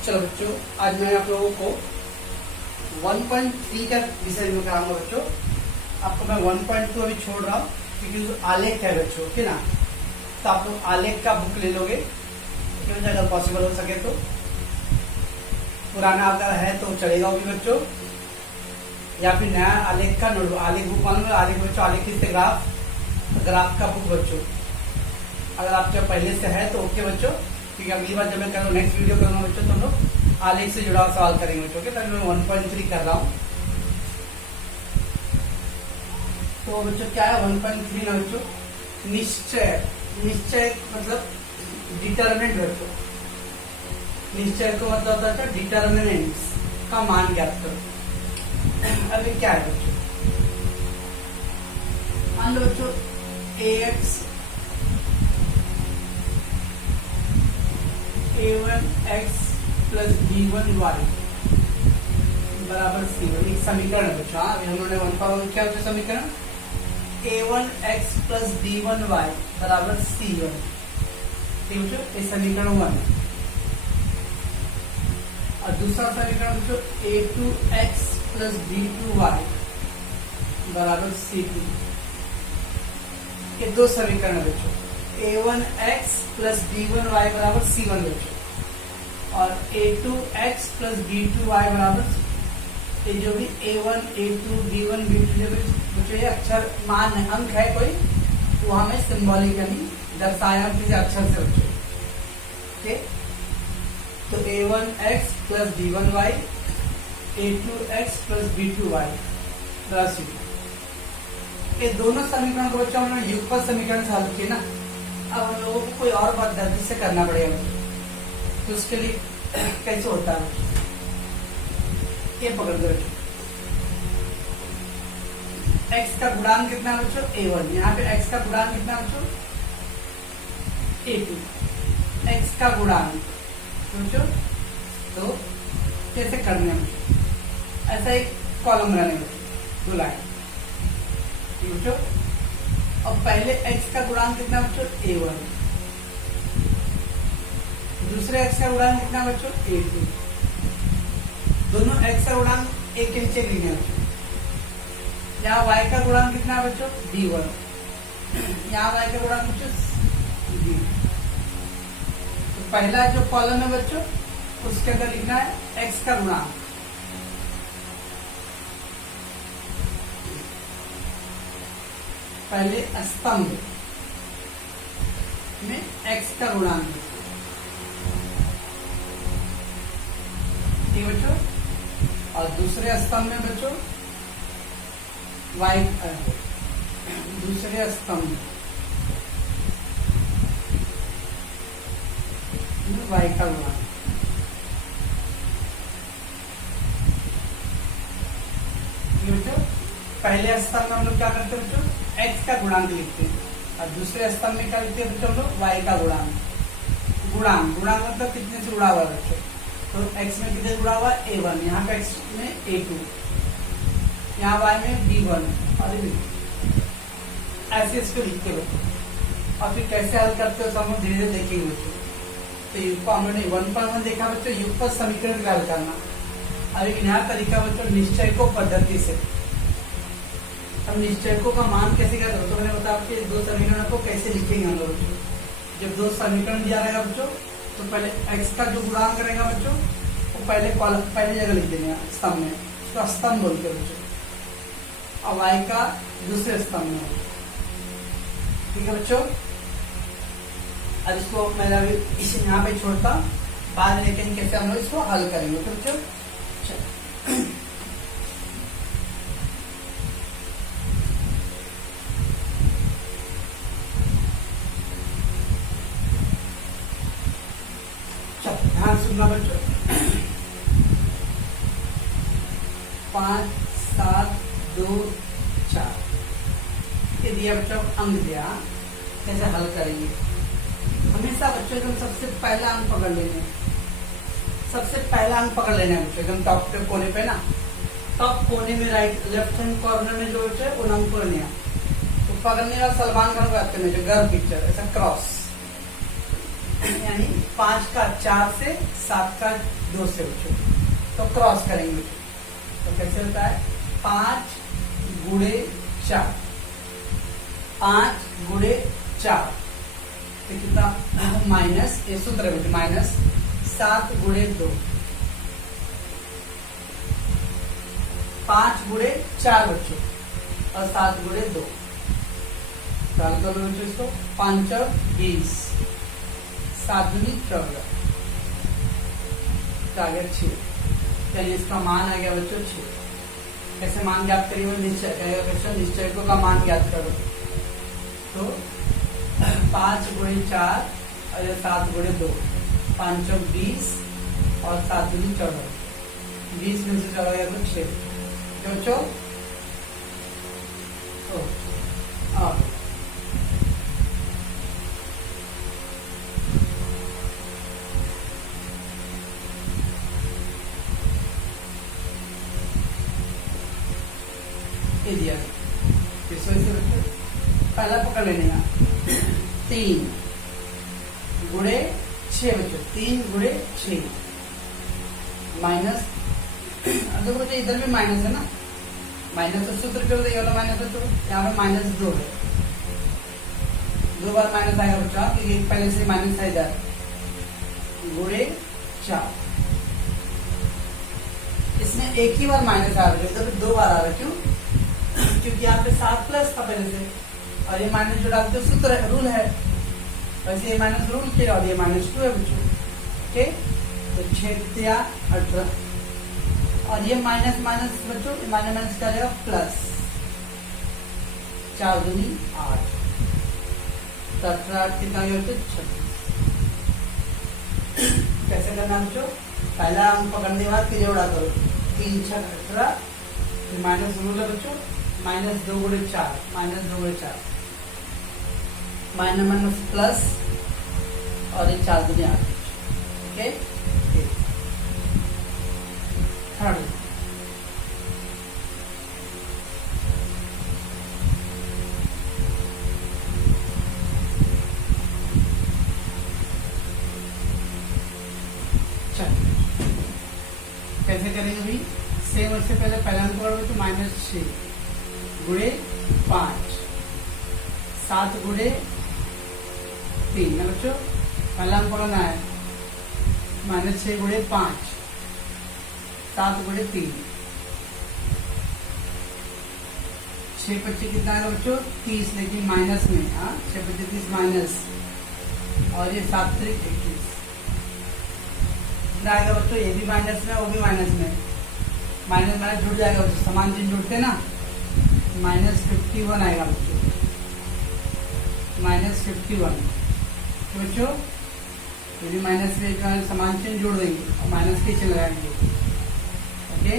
चलो बच्चों, आज मैं आप लोगों को 1.3 का विषय में कराऊंगा बच्चों। आपको मैं 1.2 अभी छोड़ रहा हूँ क्योंकि जो आलेख है बच्चों, ठीक ना, तो आप लोग आलेख का बुक ले लोगे क्योंकि अगर पॉसिबल हो सके तो। पुराना अगर है तो चलेगा वो भी बच्चों, या फिर नया आलेख का नोट, आलेख बुक मालूम है, आलेख बच्चों, आलेख किससे ग्राफ का बुक बच्चों। अगर आप जब पहले से है तो ओके बच्चों, क्योंकि अगली बार जब मैं करूँ नेक्स्ट वीडियो करूंगा बच्चों तो हम लोग आलेख से जुड़ा हुआ सवाल करेंगे बच्चों के। तभी मैं 1.3 कर रहा हूँ। तो बच्चों क्या है 1.3 ना बच्चों, निश्चय मतलब डिटर्मिनेंट बच्चों। निश्चय को मतलब होता है डिटर्मिनेंट्स का मान ज्ञात करो। अभी क्या है बच्चों, मान लो बच्चों ax a1x प्लस b1y बराबर c1, एक समीकरण है बच्चों। अभी हमने 1 क्या होता है समीकरण, a1x प्लस b1y बराबर c1, ठीक है बच्चों, ये समीकरण 1 है। और दूसरा समीकरण बच्चों a2x प्लस b2y बराबर c2, ये दो समीकरण है बच्चों। a1x प्लस b1y बराबर c1 बच्चों, और a2x प्लस b2y बराबर, ये जो भी a1 a2 b1 b2 जो भी बच्चों ये अक्षर मान है, अंक है कोई, वो हमें सिंबॉलिकली दर्शाया किसी अक्षर से बच्चों, ठीक। तो a1x plus b1y a2x plus b2y बराबर c2, ये दोनों समीकरण को बच्चों हमने युगपत समीकरण से हल किए ना। अब हम लोगों को कोई और पद्धति से करना पड़ेगा, तो उसके लिए कैसे होता है, ये पकड़ दो। x का गुणांक कितना है बच्चों a1, यहाँ पे x का गुणांक कितना है बच्चों a2, x का गुणांक बच्चों। तो कैसे करने हैं बच्चों, ऐसा एक कॉलम बनाने बच्चों, दो लाइन बच्चों। और पहले x का गुणांक कितना बच्चों a1, दूसरे x का गुणांक कितना बच्चों a2, दोनों x का गुणांक एक के नीचे लिखना बच्चों। यहाँ y का गुणांक कितना है बच्चों b1, यहाँ y का गुणांक बच्चों b। तो पहला जो कॉलम है बच्चों उसके अंदर लिखना है x का गुणांक, पहले स्तंभ में x का गुणांक, ठीक बच्चों। और दूसरे स्तंभ में बच्चों y, दूसरे स्तंभ में y का गुणांक, ठीक बच्चों। पहले स्तंभ में हम लोग क्या करते हैं बच्चों, x का गुणांक लिखते हैं, और दूसरे स्तंभ में क्या लिखते हैं बच्चों हम लोग y का गुणांक। गुणांक मतलब कितने से जुड़ा हुआ है बच्चों, तो x में कितने जुड़ा हुआ है a1, यहाँ पे x में a2, यहाँ y में b1, और ऐसे इसको लिखते बच्चों। और फिर कैसे हल करते हो हम धीरे धीरे देखेंगे बच्चों। तो हमने 1.1 देखा बच्चों युगपत समीकरण का हल करना। अब एक नया तरीका बच्चों निश्चयकों पद्धति से, हम निश्चयकों का मान कैसे करते हो, तो मैंने बताया कि दो समीकरण को कैसे लिखेंगे हम लोग बच्चों। जब दो समीकरण दिया रहेगा बच्चों तो पहले x का जो गुणांक रहेगा बच्चों वो पहले कॉलम, पहले जगह लिख देंगे स्तंभ में, उसका स्तंभ बोलते हैं बच्चों, और y का दूसरे स्तंभ में, ठीक है बच्चों। अब इसको मैंने अभी इस यहाँ पे छोड़ता, बाद में देखेंगे कैसे हम लोग इसको हल करेंगे, तो बच्चों ध्यान सुनना बच्चों। 5 7 2 4 ये दिया बच्चों, अंक दिया, कैसे हल करेंगे। हमेशा बच्चों एकदम सबसे पहला अंक पकड़ लेने, सबसे पहला अंक पकड़ लेना है बच्चों, एकदम टॉप पे कोने पे ना, टॉप कोने में राइट लेफ्ट हैंड कॉर्नर में जो बच्चों वो अंक पकड़ने, तो पकड़ने का सलमान खान को आते हैं जो गर्ल पिक्चर ऐसा क्रॉस, यानी 5 का 4 से, 7 का 2 से बच्चों, तो क्रॉस करेंगे। तो कैसे होता है 5 गुणे 4, 5 गुणे 4 तो कितना माइनस, ये सूत्र है बेटे, माइनस 7 गुणे 2, 5 गुणे 4 बच्चों और 7 गुणे 2, चालू करो बच्चों इसको, 5 और 20, 7 दूनी 14, आ गया 6। चलिए इसका मान आ गया बच्चों 6। कैसे मान ज्ञात करिए, निश्चय करेगा क्वेश्चन, निश्चयकों का मान ज्ञात करो। तो 5 गुणे 4 और 7 गुणे 2, 5 और 20 और 7 दूनी 14, 20 में से 14 गया तो 6 बच्चों। तो दिया पहला पकड़ लेने का 3 गुणे 6 बच्चों, 3 गुणे 6 माइनस, देखो बच्चों इधर भी माइनस है ना, माइनस का सूत्र क्यों ये वाला माइनस है, तो यहाँ पे -2 है, 2 बार माइनस आएगा बच्चों, क्योंकि पहले से माइनस है इधर, गुणे 4, इसमें एक ही बार माइनस आ रहा है, इधर 2 बार आ रहा है, क्यों, क्योंकि यहाँ पे 7 प्लस था पहले से, और ये माइनस जो डालते हो सूत्र है, रूल है, वैसे ये माइनस रूल किया और ये -2 है बच्चों। ओके, तो 6 या 18 और ये माइनस माइनस बच्चों, माइनस माइनस क्या जाएगा प्लस, 4 दूनी 8, तो 18 8 कितना गया बच्चों 36। कैसे करना बच्चों, पहला अंक पकड़ने के बाद फिर जोड़ा करो, 3 6 18, फिर माइनस रूल है बच्चों, -2 गुणे 4, -2 गुणे 4, माइनस माइनस प्लस और ये 4 दूनी 8। ओके, थर्ड कैसे करेंगे भाई, सेम उससे पहले पहला अंक पकड़ो तो -6 गुणे 5, 7 गुणे 3 है बच्चों, पहला अंक पकड़ना है, -6 गुणे 5, 7 गुणे 3, 6 25 कितना है बच्चों 30, लेकिन माइनस में, 6 25 30 माइनस, और ये 7 3 21 आएगा बच्चों, ये भी माइनस में, वो भी माइनस में, माइनस माइनस जुड़ जाएगा बच्चों, समान चिन्ह जुड़ते ना, -51 आएगा बच्चों, -51। तो बच्चों यदि माइनस में समान चिन्ह जोड़ देंगे और माइनस के चिन्ह लगाएंगे। ओके,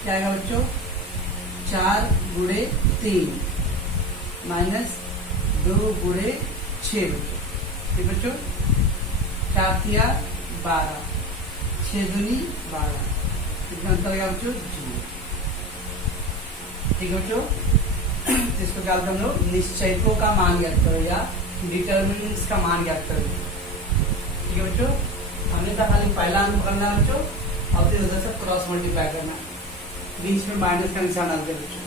क्या आएगा बच्चों 4 गुणे 3 -2 गुणे 6 बच्चों, ठीक बच्चों, 4 तिया 12, 6 दूनी 12, कितना अंतर आएगा बच्चों 0। ठीक है बच्चों, इसको क्या बोलते हम लोग, निश्चयकों का मान ज्ञात करो या डिटर्मिनेंट्स का मान ज्ञात करो। ठीक है बच्चों, हमेशा खाली पहला अंक करना है बच्चों, और फिर उधर से क्रॉस मल्टीप्लाई करना, बीच में माइनस का निशान डालते बच्चों।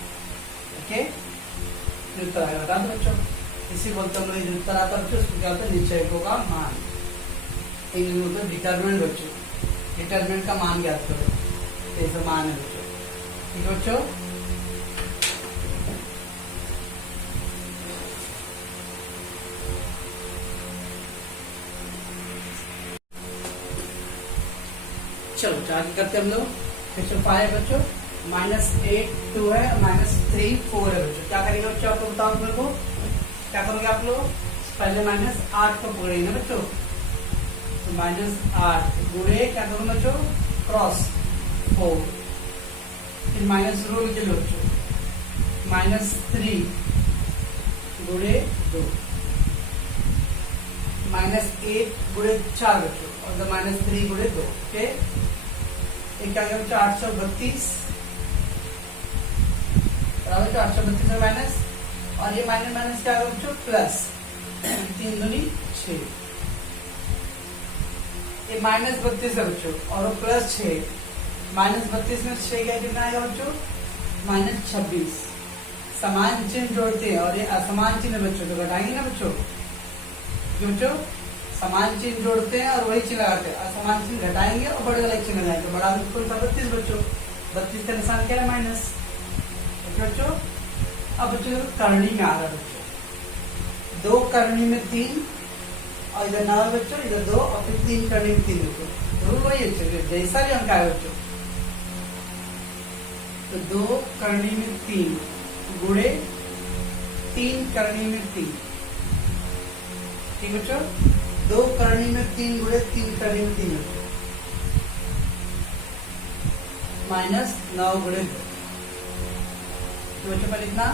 ओके, उत्तर आएगा, बता दो बच्चों, इसी बोलते हम लोग उत्तर आता बच्चों, उसको क्या होता है निश्चयकों का मान, इंग्लिश में होता है डिटरमिनेंट बच्चों, डिटरमिनेंट का मान ज्ञात करो, ऐसा मान है बच्चों। ठीक है बच्चों, चलो आगे करते हैं हम लोग। क्वेश्चन 5 बच्चों, -8 2 है, -3 4 है बच्चों। क्या करेंगे बच्चों, आपको बताओ मेरे को, क्या करोगे आप लोग, पहले -8 को पकड़ेंगे बच्चों, तो -8 गुणे क्या करूँ बच्चों, क्रॉस 4, फिर माइनस रो लिख लो बच्चों, -3 गुणे 2, -8 गुणे 4 बच्चों, और -3 गुणे 2। ओके, एक क्या बच्चों 832, 832 माइनस, और ये माइनस माइनस क्या होगा बच्चों, प्लस 3 दूनी 6, ये -32 है बच्चों, और वो +6, -32 में 6 क्या कितना आएगा बच्चों, -26। समान चिन्ह जोड़ते हैं और ये असमान चिन्ह बच्चों, तो घटाएंगे ना बच्चों, क्यों बच्चों, समान चिन्ह जोड़ते हैं और वही चिन्ह लगाते हैं, असमान चिन्ह घटाएंगे और बड़े वाले चिन्ह लगाएंगे, तो बड़ा बिल्कुल 32 बच्चों, 32 का निशान क्या है, माइनस। बच्चों अब बच्चों करनी में आ रहा है बच्चों, 2 करनी में 3, और इधर ना बच्चों, इधर 2 और फिर 3 करनी में 3 बच्चों, जरूर वही है जैसा भी अंक है बच्चों। तो 2 करनी में 3 गुणे 3 करनी में 3, ठीक बच्चों, 2 करनी में 3 गुणे 3 करनी में 3 बच्चों, -9 गुणे 2। तो बच्चों पर लिखना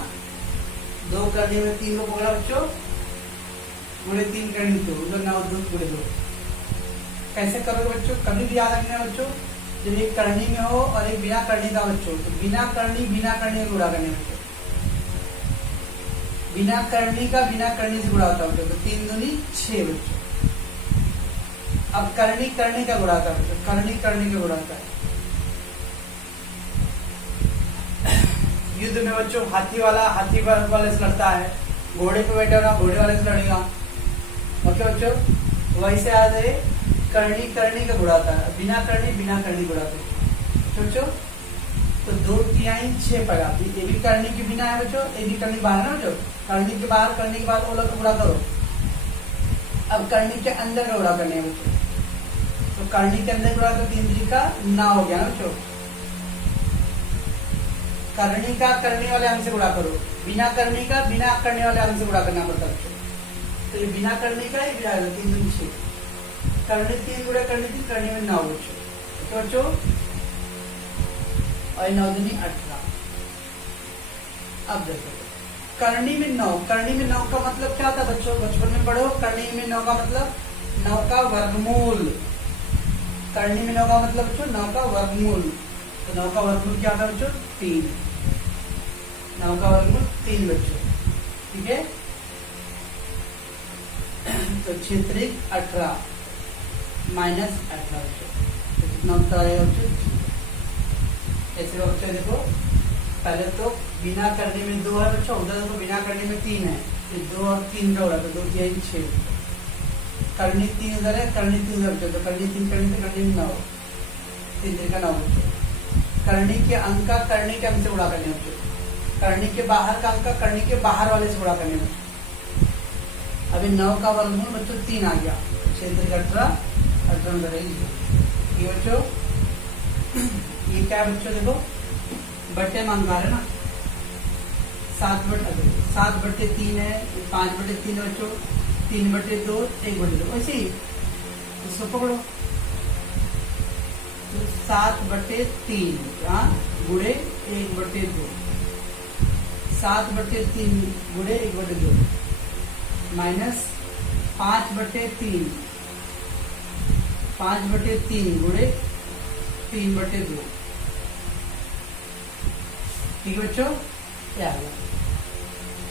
2 करने में 3 को पकड़ा बच्चों, गुणे 3 करनी 2, उधर 9 2 गुणे 2। कैसे करोगे बच्चों, कभी भी याद रखना बच्चों, जब एक करनी में हो और एक बिना करनी का बच्चों, तो बिना करनी से गुणा करने बच्चों, बिना करनी का बिना करनी से गुणा होता है बच्चों, तो 3 दूनी 6 बच्चों। अब करनी का गुणा होता है बच्चों, करनी का गुणा होता है। युद्ध में बच्चों हाथी वाले से लड़ता है, घोड़े पे बैठा होगा घोड़े वाले से लड़ेगा, ओके बच्चों, वैसे आज है करनी का गुणाता है, बिना करनी गुणाते बच्चों। तो 2/3 6 पड़ा, ये भी करनी के बिना है बच्चों, ये भी करनी बाहर है बच्चों, करनी के बाद वो लोग गुणा करो। अब करनी के अंदर का गुणा करने है बच्चों, तो करनी के अंदर गुणा तो 3 का 9 हो गया ना बच्चों, करनी का करने वाले अंक से गुणा करो, बिना करने का बिना करने वाले अंक से गुणा करना पड़ता है। तो ये बिना करने का ही भी आएगा 3 दूनी 6, करने 3 गुणा करने 3, करने में 9 बच्चों, तो बच्चों और 9 दूनी 18। अब देखो करनी में 9 का मतलब क्या था बच्चों, बचपन में पढ़ो, करनी में 9 का मतलब 9 का वर्गमूल, करनी में 9 का मतलब बच्चों 9 का वर्गमूल, तो 9 का वर्गमूल क्या था बच्चों 3, 9 का वर्गमूल 3 बच्चों, ठीक है। तो 6 3 18 -18 बच्चों, तो कितना उत्तर आएगा बच्चों, ऐसे बच्चों देखो, पहले तो बिना करने में 2 है बच्चों, उधर तो बिना करने में 3 है, तो 2 और 3 का उड़ा, तो 2 3 6, करनी 3 उधर है, करनी 3 उधर बच्चों, तो करनी 3 करनी से करनी में 9, 3 3 का 9 बच्चों। करनी के अंक का करनी के अंक से गुणा करने बच्चों, करनी के बाहर का अंक का करनी के बाहर वाले से गुणा करने में। अभी 9 का वर्गमूल बच्चों 3 आ गया, 6 3 18 ये बच्चों, ये क्या है बच्चों देखो, बट्टे मांगा है ना, 7/3 है, 5/3 बच्चों, 3/2 1/2, वैसे ही इसको पकड़ो, तो 7/3 गुणे 1/2, 7/3 गुणे 1/2 माइनस 5/3 गुणे 3/2, ठीक है बच्चों, क्या आ गया,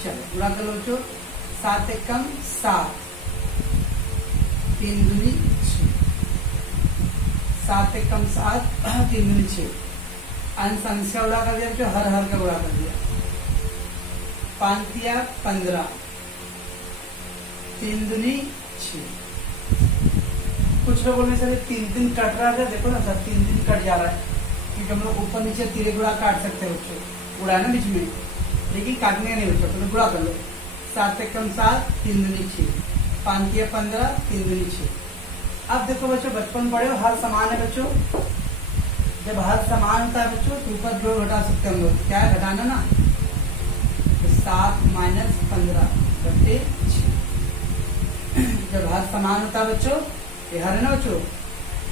चलो गुणा कर लो बच्चों, 7 एकम 7, 3 दूनी 6, 7 एकम 7, 3 दूनी 6, अंश अंश का गुणा कर दिया बच्चों, हर का गुणा कर दिया, 5 या 15, 3 दूनी 6। कुछ लोगों में सर 3 कट रहा है, देखो ना सर 3 कट जा रहा है, क्योंकि हम लोग ऊपर नीचे तिरे गुणा काट सकते हैं बच्चों, गुणा है ना बीच में, लेकिन काटने नहीं बच्चों, तो गुणा कर लो, 7 एकम 7, 3 दूनी 6, 5 या 15, 3 दूनी 6। अब देखो बच्चों, बचपन पढ़े हो, हर समान है बच्चों, जब हर समान होता है बच्चों तो ऊपर जोड़ घटा सकते हैं हम लोग, क्या है घटाना ना, तो 7 - 15/6, जब हर समान होता है बच्चों, ये हर है ना बच्चों,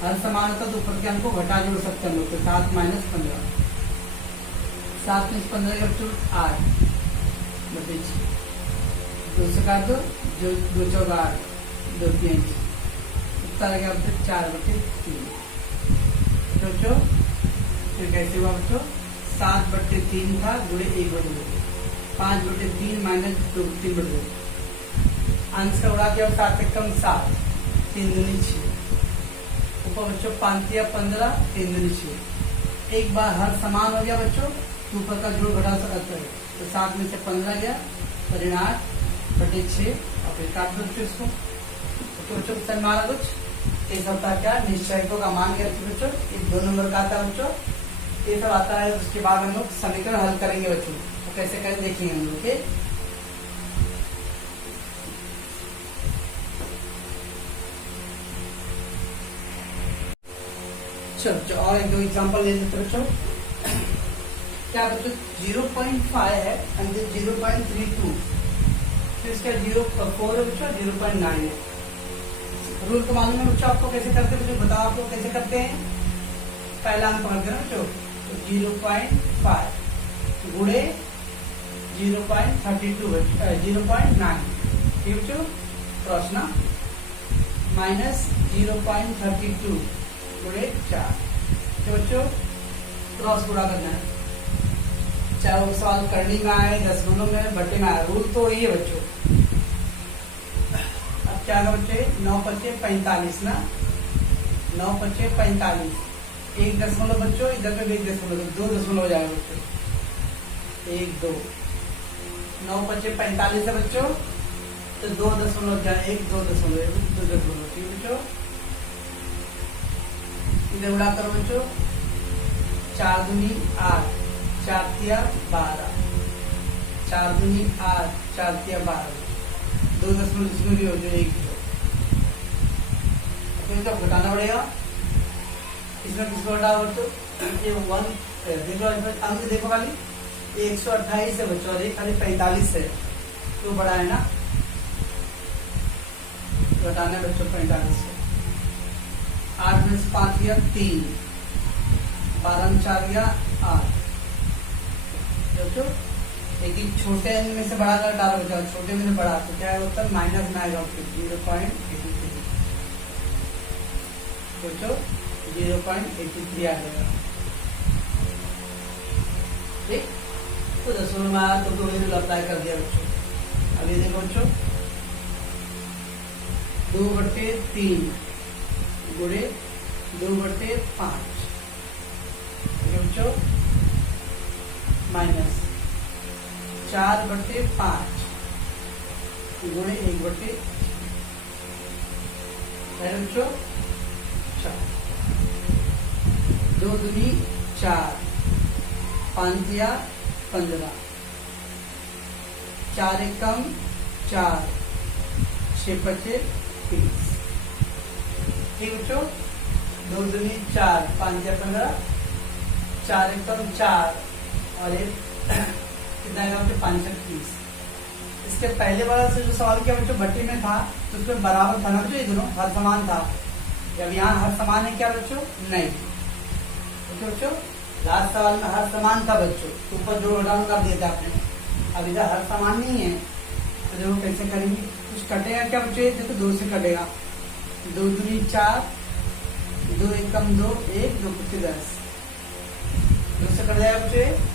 हर समान होता तो ऊपर के अंक को घटा जोड़ सकते हैं हम लोग। तो 7 माइनस 15, 7 में 15 का बच्चों 8 बटे 6, 2 से काट दो, जो 2 चौका 8, 2 3 उत्तर आ गया बच्चों 4 बटे 3। बच्चों फिर कैसे हुआ बच्चों, 7 बटे 3 था गुणे 1 बटे 2, 5 बटे 3 माइनस 2 3 बटे 2, अंश का उड़ा किया 7 से कम 7, 3 दूनी 6, ऊपर बच्चों 5 या 15, 3 दूनी 6। एक बार हर समान हो गया बच्चों तो ऊपर का जोड़ घटा सकते हैं। तो 7 में से 15 गया, परिणाम 8 बटे 6 और फिर काट दो बच्चों इसको। तो बच्चों समझ में आ रहा कुछ, ये सब था क्या, निश्चयकों का मान गया बच्चों, ये 2 नंबर का आता है बच्चों, ये सब आता है। उसके बाद हम लोग समीकरण हल करेंगे बच्चों, तो कैसे करें देखेंगे हम लोग। ओके, चलो और एक दो एग्जांपल ले लेते बच्चों। क्या बच्चों 0.5 है एंड 0.32, तो इसका 0.4 है बच्चों, 0.9 है। रूल तो मालूम है बच्चों आपको, कैसे करते हैं बच्चों, बताओ आपको कैसे करते हैं। पहला अंक पकड़ते हैं बच्चों, तो 0.5 गुणे 0.32 0.9, ठीक बच्चों, प्रश्न माइनस 0.32 गुणे 4, तो बच्चों क्रॉस गुणा करना है, चाहे वो सवाल करनी में आए, दशमलव में, बटे में आए, रूल तो यही है बच्चों। अब क्या होगा बच्चे, 9 पच्चे 45 ना, 9 पच्चे 45, 1 दशमलव बच्चों, इधर पे 1 दशमलव, 2 दशमलव हो जाएगा बच्चों, 1 2, 9 पच्चे 45 है बच्चों, तो 2 दशमलव जाए, 1 2 दशमलव, 2 दशमलव, ठीक बच्चों। इधर उड़ा करो बच्चों, 4 दूनी 8, 4 तिया 12, 4 दूनी 8, 4 तिया 12, 2 दशमलव इसमें भी हो जाए, 1 तो इसको घटाना पड़ेगा। इसमें किसको घटाओ बच्चों, ये 1 देखो, अंक देखो खाली 128 है बच्चों, और ये खाली 45 है, तो बड़ा है ना, घटाना है बच्चों 45 से। 8 में से 5 गया 3, 12 में 4 गया 8, बच्चों एक ही छोटे n में से बड़ा कर डालो बच्चों, छोटे में से बड़ा, तो क्या है उत्तर माइनस में आएगा 0.83, बच्चों 0.83 आ जाएगा, ठीक। तो दशमलव में आया तो रूल अप्लाई कर दिया बच्चों। अब ये देखो बच्चों, 2/3 गुणे 2/5, बच्चों माइनस 4/5 गुणे 1/, बच्चों 4, 2 दूनी 4, 5 या 15, 4 एकम 4, 6 पचे 30, ठीक बच्चों। 2 दूनी 4, 5 या 15, 4 एकम 4 और एक कितना आएगा बच्चों 5 या 30। इसके पहले वाला से जो सवाल किया बच्चों भट्टी में था, तो उसमें बराबर था ना बच्चों, ये दोनों हर समान था। जब यहाँ हर समान है क्या बच्चों, नहीं बच्चों, लास्ट सवाल में हर समान था बच्चों, तो ऊपर जोड़ घटाव कर दिया था आपने। अब इधर हर समान नहीं है, तो देखो कैसे करेंगे, कुछ कटेगा क्या बच्चों, देखो 2 से कटेगा, 2 दूनी 4, 2 एकम 2, 1 2 पच्चीस 10, 2 से कट जाएगा बच्चों।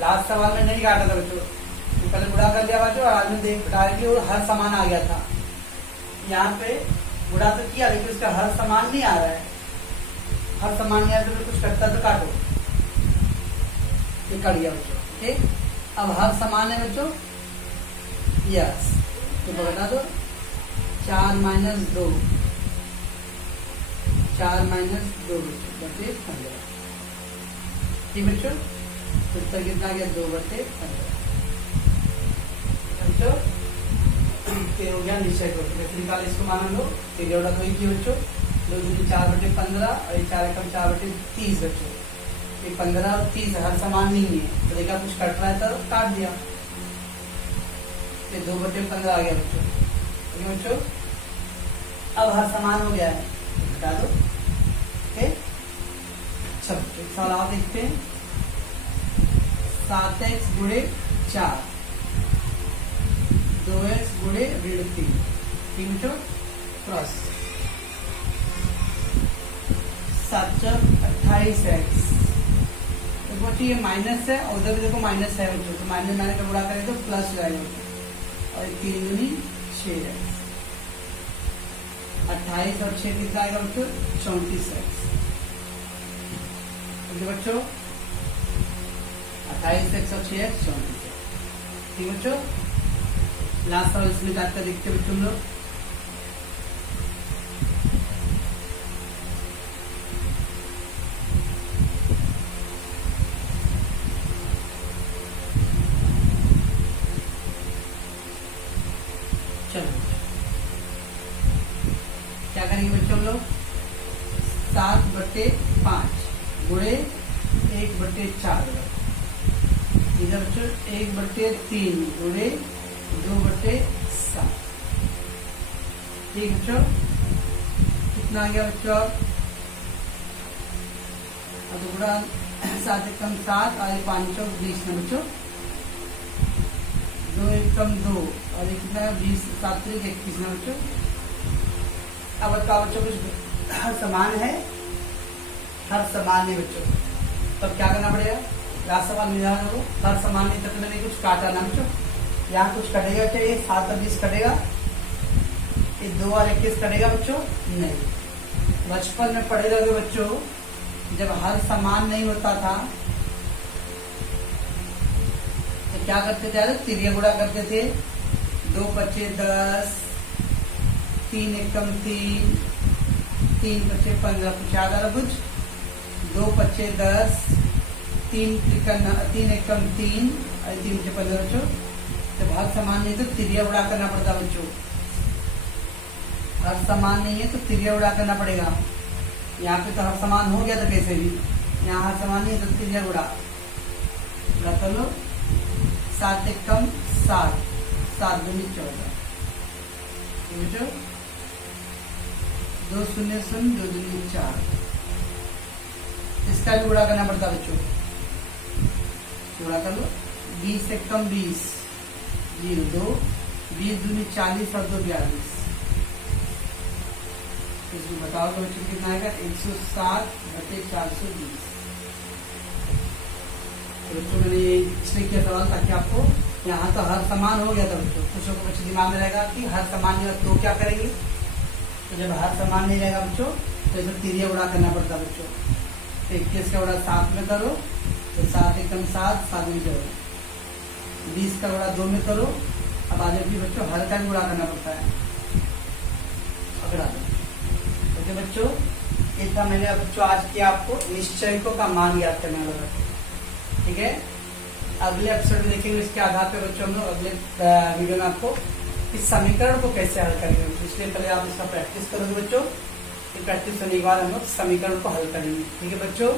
लास्ट सवाल में नहीं काटा था बच्चों, तो पहले गुणा कर लिया बच्चों, आज में देख डायरेक्टली और हर समान आ गया था। यहाँ पे गुणा तो किया, लेकिन उसका हर समान नहीं आ रहा है, हर समान नहीं आ रहा, तो कुछ कटता तो काटो, ये कट गया बच्चों, ठीक। अब हर समान है बच्चों, यस, तो बता दो 4 माइनस 2, 4 माइनस 2 बटे 15, ठीक बच्चों। उत्तर कितना गया 2/15 बच्चों। फिर हो गया निश्चय को, कैसे निकाले इसको, मान लो फिर जोड़ा तो एक ही बच्चों, 2 दूनी 4/15 और 4 एकम 4/30 बच्चों। ये 15 और 30 हर समान नहीं है, तो देखा कुछ कट रहा है तो काट दिया, ये 2/15 आ गया बच्चों। ठीक है बच्चों, अब हर समान हो गया है, घटा दो। ओके, अच्छा बच्चों सवाल आप देखते हैं। 7x गुणे 4, 2x गुणे ऋण 3, ठीक है बच्चों, क्रॉस 7 28x। तो बच्चों ये माइनस है और उधर भी देखो माइनस है बच्चों, तो माइनस माइनस का गुणा करें तो प्लस हो जाएगा और 3 दूनी 6x। 28 और 6 कितना आएगा बच्चों, 34x। बच्चों 28x और 6x 34x, ठीक बच्चों। लास्ट सवाल इसमें जाकर देखते बच्चों हम लोग। चलो क्या करेंगे बच्चों हम लोग, 7/5 गुणे 1/4, इधर बच्चों 1/3 गुणे 2/7, ठीक बच्चों। कितना आ गया बच्चों, अब गुणा 7 एकम 7 और 5 चौक 20 ना बच्चों, 2 एकम 2 और ये कितना है 20, 7 3 21 ना बच्चों। अब बताओ बच्चों कुछ हर समान है, हर समान नहीं बच्चों, तब क्या करना पड़ेगा, लास्ट सवाल मिला हो, हर समान नहीं तब मैंने कुछ काटा ना बच्चों, यहाँ कुछ कटेगा, चाहिए 7 और 20 कटेगा, ये 2 और 21 कटेगा बच्चों, नहीं। बचपन में पढ़े रहोगे बच्चों, जब हर समान नहीं होता था तो क्या करते थे, तिरिया गुणा करते थे। 2 पच्चे 10, 3 एकम 3, 3 पच्चे 15, कुछ याद आ रहा कुछ, 2 पच्चे 10, 3 एकम 3 और 3 पच्चे 15 बच्चों। जब हर समान नहीं तो तिरिया गुणा करना पड़ता बच्चों, हर समान नहीं है तो तिरिया गुणा करना पड़ेगा। यहाँ पे तो हर समान हो गया था कैसे भी, यहाँ हर समान नहीं है तो तिरिया गुणा कर लो। 7 एकम 7, 7 दूनी 14, बच्चों 2 शून्य 2 दूनी 4, इसका भी गुणा करना पड़ता बच्चों, गुणा कर लो। 20 एकम 20, 0 2, 20 दूनी 40 और 2 42, इसमें बताओ तो बच्चों कितना आएगा, 107/420। बच्चों मैंने ये इसलिए किया सवाल ताकि आपको यहाँ तो हर समान हो गया था बच्चों, कुछ को बच्चे दिमाग में रहेगा कि हर समान नहीं तो क्या करेंगे, तो जब हर समान नहीं रहेगा बच्चों तो इसमें तिरिया गुणा करना पड़ता बच्चों। 21 का गुणा 7 में करो तो 7 एकम 7, 7 में करो। 20 का गुणा 2 में करो, अब आगे भी बच्चों हर का गुणा करना पड़ता है, अगला ओके बच्चों। इतना मैंने बच्चों आज किया आपको निश्चयकों का मान ज्ञात करने वाला, ठीक है। अगले एपिसोड में देखेंगे इसके आधार पर बच्चों हम लोग अगले वीडियो में आपको इस समीकरण को कैसे हल करेंगे, इसलिए पहले आप इसका प्रैक्टिस करोगे बच्चों, प्रैक्टिस करने के बाद हम लोग समीकरण को हल करेंगे, ठीक है बच्चों।